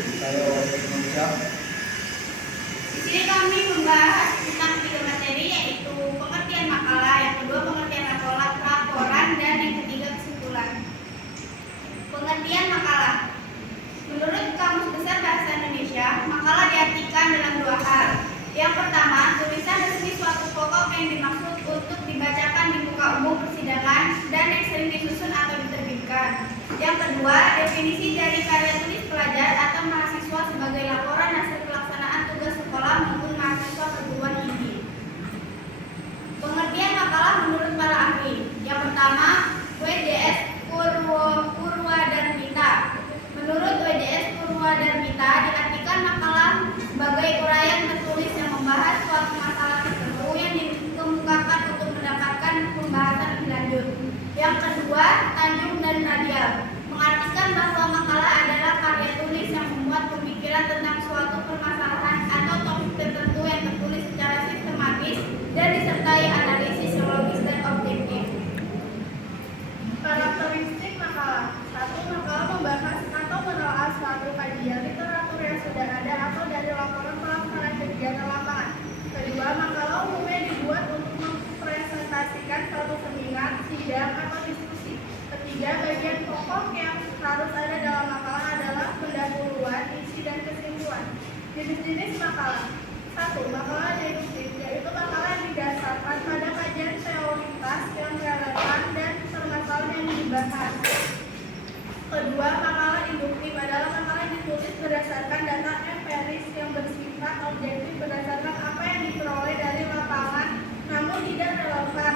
Saya Wajib Indonesia. Di sini kami membahas tentang 3 materi, yaitu pengertian makalah, yang kedua pengertian laporan, dan yang ketiga kesimpulan. Pengertian makalah. Menurut Kamus Besar Bahasa Indonesia, makalah diartikan dalam 2 hal. Yang pertama, tulisan resmi suatu pokok yang dimaksud untuk dibacakan di muka umum persidangan dan yang sering disusun atau diterbitkan. Yang kedua, definisi dari karya tulis pelajar atau mahasiswa sebagai laporan hasil pelaksanaan tugas sekolah maupun mahasiswa perguruan tinggi. Pengertian makalah menurut para ahli. Yang pertama, WJS Purwadarmita. Menurut WJS Purwadarmita, diartikan makalah sebagai uraian tertulis yang membahas suatu masalah tertentu yang dikemukakan untuk mendapatkan pembahasan lebih lanjut. Yang kedua, Tanjung dan Radial mengartikan bahwa makalah adalah karya tulis yang memuat pemikiran tentang suatu permasalahan atau topik tertentu yang tertulis secara sistematis dan disertai analisis yang logis dan objektif. Karakteristik makalah. 1. Makalah membahas atau menelaah suatu kajian literatur yang sudah ada atau dari laporan pelaksanaan kegiatan lapangan. Kedua, makalah umumnya dibuat untuk mempresentasikan suatu seminar, sidang, atau diskusi. Ketiga, bagian pokok yang harus ada dalam makalah adalah pendahuluan, isi, dan kesimpulan. Jenis-jenis makalah. 1. Makalah deduktif, yaitu makalah yang didasarkan pada kajian teoritas yang relevan dan permasalahan yang dibahas. Kedua, makalah induktif adalah makalah yang ditulis berdasarkan data empiris yang bersifat objektif berdasarkan apa yang diperoleh dari lapangan, namun tidak relevan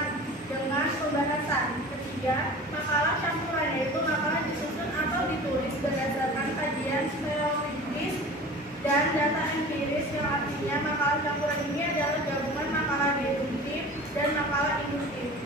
dengan pembahasan. Ketiga, makalah campuran, yaitu makalah disusun atau ditulis berdasarkan kajian teoritis dan data empiris, yang artinya makalah campuran ini adalah gabungan makalah deduktif dan makalah induktif.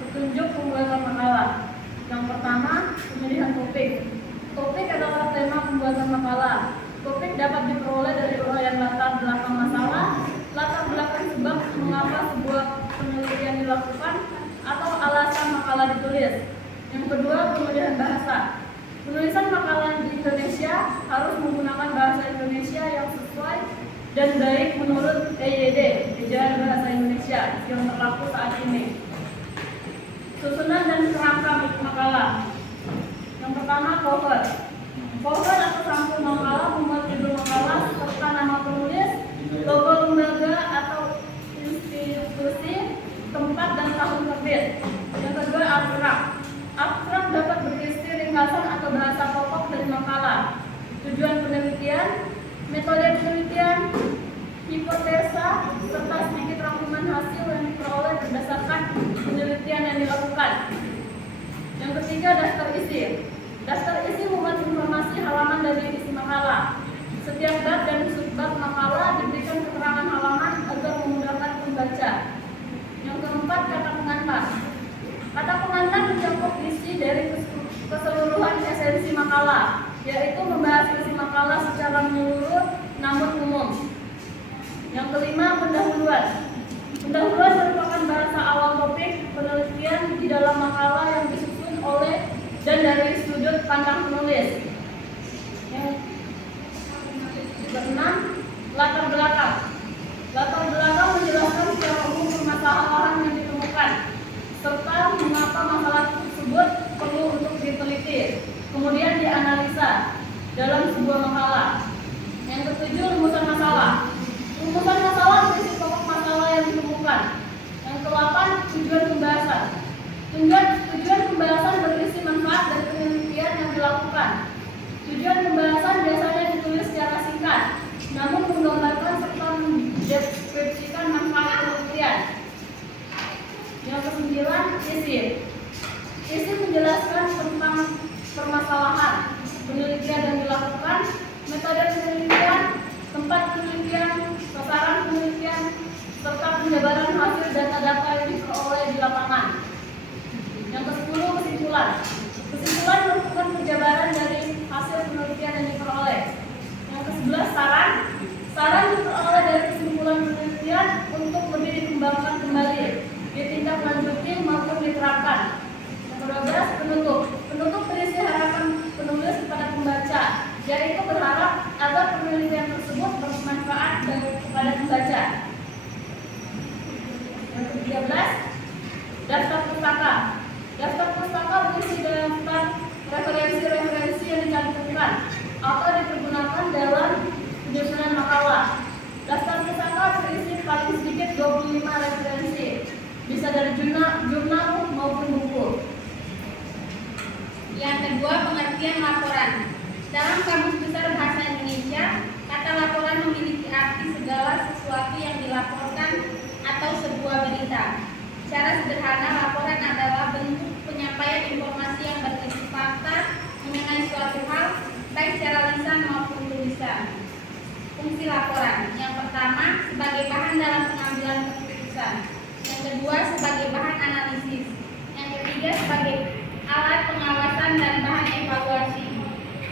Petunjuk pembuatan makalah. Yang pertama, pemilihan topik. Topik adalah tema pembuatan makalah. Topik dapat diperoleh dari uraian latar belakang masalah, latar belakang sebab mengapa sebuah penelitian dilakukan, atau alasan makalah ditulis. Yang kedua, pemilihan bahasa. Penulisan makalah di Indonesia harus menggunakan bahasa Indonesia yang sesuai dan baik menurut EYD, Ejaan Bahasa Indonesia, yang berlaku saat ini. Susunan dan kerangka makalah. Yang pertama, cover. Cover atau sampul makalah memuat judul makalah serta nama penulis, logo lembaga atau institusi, tempat dan tahun terbit. Yang kedua, abstrak. Abstrak dapat berisi ringkasan atau bahasa pokok dari makalah. Tujuan penelitian, metode penelitian, hipotesa, serta sedikit rangkuman hasil yang diperoleh berdasarkan penelitian yang dilakukan. Yang ketiga, daftar isi. Daftar isi memuat informasi halaman dari isi makalah. Setiap bab dan subbab makalah diberikan keterangan halaman agar memudahkan pembaca. Yang keempat, kata pengantar. Kata pengantar mencakup isi dari keseluruhan esensi makalah, yaitu membahas isi makalah secara menyeluruh namun umum. Yang kelima, pendahuluan. Pendahuluan merupakan bahasa awal topik penelitian di dalam makalah yang disusun oleh dan dari sudut pandang penulis. Yang keenam, latar belakang. Latar belakang menjelaskan secara umum permasalahan yang ditemukan serta mengapa masalah tersebut perlu untuk diteliti, kemudian dianalisa dalam sebuah makalah. Yang ketujuh, rumusan masalah. Rumusan masalah berisi pokok masalah yang ditemukan. Yang kedelapan, tujuan pembahasan. Tujuan pembahasan berisi manfaat dari penelitian yang dilakukan. Tujuan pembahasan biasanya ditulis secara singkat, namun menggambarkan serta mendeskripsikan manfaat penelitian. Yang kesembilan, isi. Isi menjelaskan tentang permasalahan penelitian yang dilakukan, metode penelitian, tempat penelitian, sasaran penelitian, serta penyebaran hasil data-data yang diperoleh di lapangan. Yang ke-10, kesimpulan. Kesimpulan merupakan penjabaran dari hasil penelitian yang diperoleh. Yang ke-11, saran. Saran diperoleh dari kesimpulan penelitian untuk lebih dikembangkan kembali, ditindaklanjuti maupun diterapkan. Yang ke-12, penutup. Penutup berisi harapan penulis kepada pembaca yaitu berharap agar penelitian tersebut bermanfaat kepada pembaca. Yang ke-13, daftar pustaka. Daftar pustaka berisi daftar referensi-referensi yang dicantumkan atau dipergunakan dalam penyusunan makalah. Daftar pustaka berisi paling sedikit 25 referensi, bisa dari jurnal maupun buku. Yang kedua, pengertian laporan. Dalam Kamus Besar Bahasa Indonesia, kata laporan memiliki arti segala sesuatu yang dilaporkan atau sebuah berita. Secara sederhana, laporan adalah bentuk penyampaian informasi yang berisi fakta mengenai suatu hal, baik secara lisan maupun tulisan. Fungsi laporan. Yang pertama, sebagai bahan dalam pengambilan keputusan. Yang kedua, sebagai bahan analisis. Yang ketiga, sebagai alat pengawasan dan bahan evaluasi.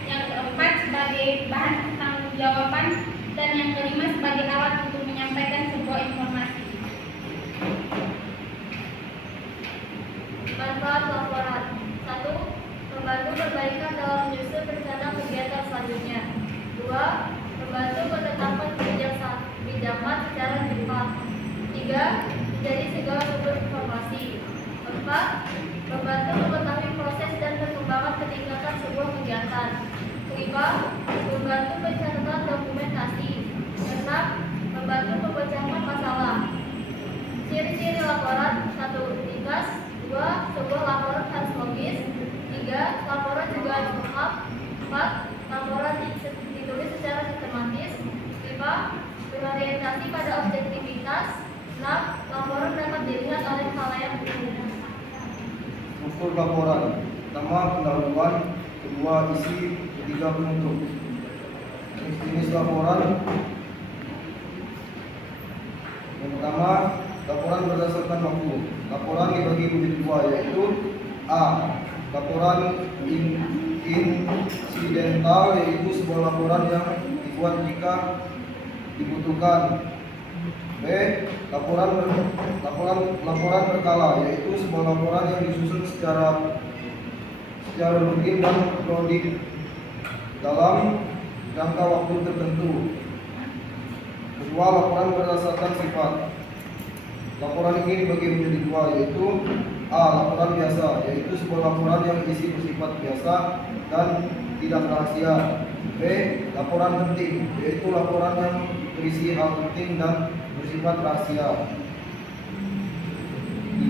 Yang keempat, sebagai bahan pertanggungjawaban. Dan yang kelima, sebagai alat untuk menyampaikan sebuah informasi. Manfaat laporan. 1. Membantu perbaikan dalam menyusun rencana kegiatan selanjutnya. 2. Membantu penetapan kebijakan secara cepat. 3. Menjadi segala sumber informasi. 4. Membantu mengetahui proses dan perkembangan peningkatan sebuah kegiatan. 5. Membantu pencatatan dokumentasi. 6. Membantu memecahkan masalah. Ciri-ciri laporan. 1. Ringkas. 2. Sebuah laporan harus logis. 3. Laporan juga harus lengkap. 4. Laporan ditulis secara sistematis. 5. Berorientasi pada objektivitas. 6. Laporan dapat dilihat oleh khalayak umum. Struktur laporan. Pertama, pendahuluan. Kedua, isi. Ketiga, penutup. Jenis laporan. Yang pertama, laporan berdasarkan waktu. Laporan dibagi menjadi dua, yaitu A. Laporan insidental, yaitu sebuah laporan yang dibuat jika dibutuhkan. B. Laporan berkala, yaitu sebuah laporan yang disusun secara rutin dan periodik dalam jangka waktu tertentu. Kedua, laporan berdasarkan sifat. Laporan ini dibagi menjadi dua, yaitu A. Laporan biasa, yaitu sebuah laporan yang isi bersifat biasa dan tidak rahasia. B. Laporan penting, yaitu laporan yang berisi hal penting dan bersifat rahasia.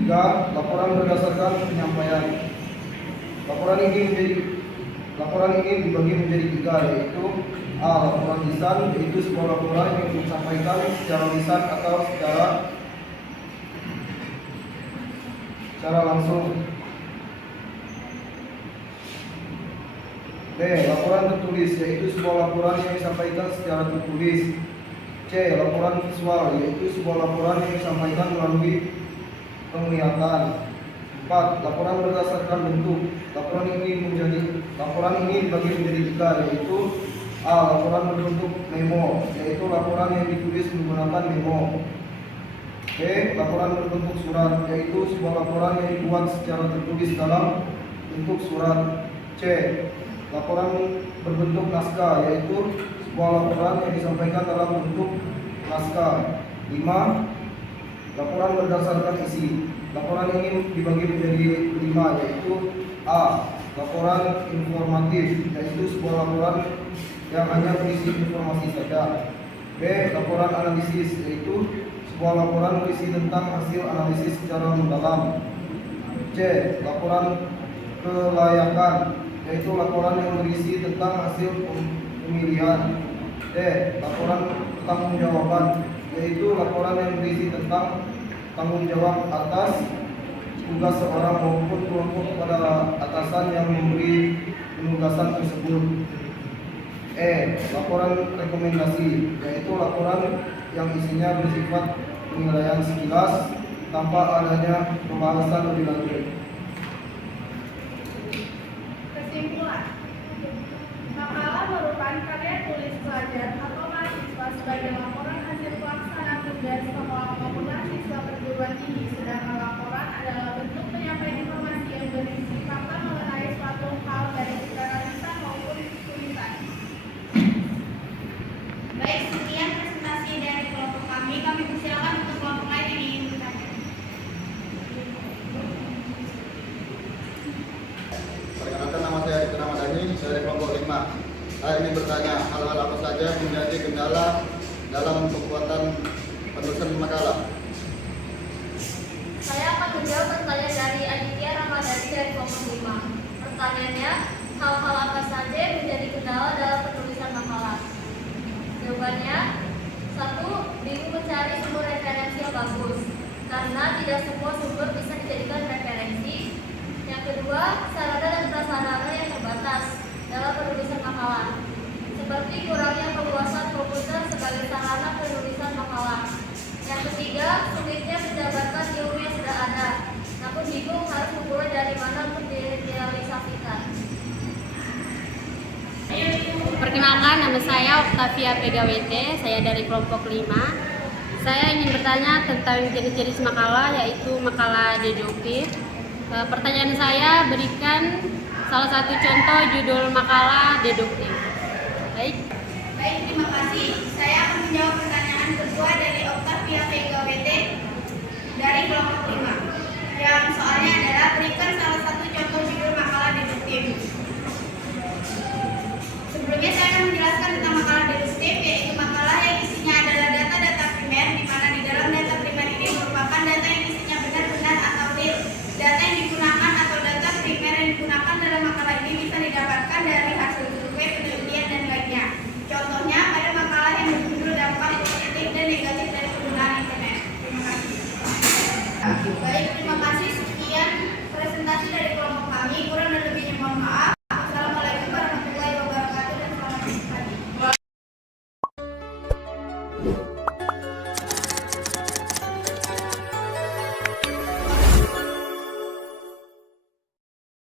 3. Laporan berdasarkan penyampaian. Laporan ini dibagi menjadi tiga, yaitu A. Laporan lisan, yaitu sebuah laporan yang disampaikan secara lisan atau secara langsung. B. Laporan tertulis, yaitu sebuah laporan yang disampaikan secara tertulis. C. Laporan visual, yaitu sebuah laporan yang disampaikan melalui penglihatan. 4. Laporan berdasarkan bentuk. Laporan ini dibagi menjadi tiga, yaitu A. Laporan berbentuk memo, yaitu laporan yang ditulis menggunakan memo. B. Laporan berbentuk surat, yaitu sebuah laporan yang dibuat secara tertulis dalam bentuk surat. C. Laporan berbentuk naskah, yaitu sebuah laporan yang disampaikan dalam bentuk naskah. 5. Laporan berdasarkan isi. Laporan ini dibagi menjadi 5, yaitu A. Laporan informatif, yaitu sebuah laporan yang hanya berisi informasi saja. B. Laporan analisis, yaitu sebuah laporan berisi tentang hasil analisis secara mendalam. C. Laporan kelayakan, yaitu laporan yang berisi tentang hasil pemilihan. D. Laporan pertanggungjawaban, yaitu laporan yang berisi tentang tanggung jawab atas tugas seorang maupun kelompok pada atasan yang memberi penugasan tersebut. E. Laporan rekomendasi, yaitu laporan yang isinya bersifat penilaian sekilas tanpa adanya pembahasan lebih lanjut. Kesimpulan. Makalah merupakan karya tulis pelajar atau mahasiswa sebagai laporan hasil pelaksanaan tugas sekolah maupun mahasiswa perguruan tinggi, sedangkan laporan adalah bentuk penyampaian informasi yang berisi fakta mengenai suatu hal baik secara lisan maupun tulisan. Saya ingin bertanya, hal-hal apa saja yang menjadi kendala dalam pembuatan penulisan makalah? Saya akan menjawab pertanyaan dari Aditya Ramadhani dari kelompok 5. Pertanyaannya, hal-hal apa saja yang menjadi kendala dalam penulisan makalah? Jawabannya, 1. Bingung mencari sumber referensi yang bagus, karena tidak semua sumber bisa dijadikan referensi. Yang kedua, sarana dan prasarana yang terbatas dalam penulisan makalah, seperti kurangnya penguasaan komputer sebagai sarana penulisan makalah. Yang ketiga, sulitnya menjabarkan ilmu yang sudah ada, namun bingung harus memulai dari mana untuk direalisasikan. Perkenalkan, nama saya Octavia Pegawete, saya dari kelompok 5. Saya ingin bertanya tentang jenis-jenis makalah, yaitu makalah deduktif. Pertanyaan saya, berikan salah satu contoh judul makalah deduktif. Baik, terima kasih. Saya akan menjawab pertanyaan kedua dari Octavia Pegawete dari kelompok 5. Yang soalnya adalah berikan salah satu contoh judul makalah deduktif.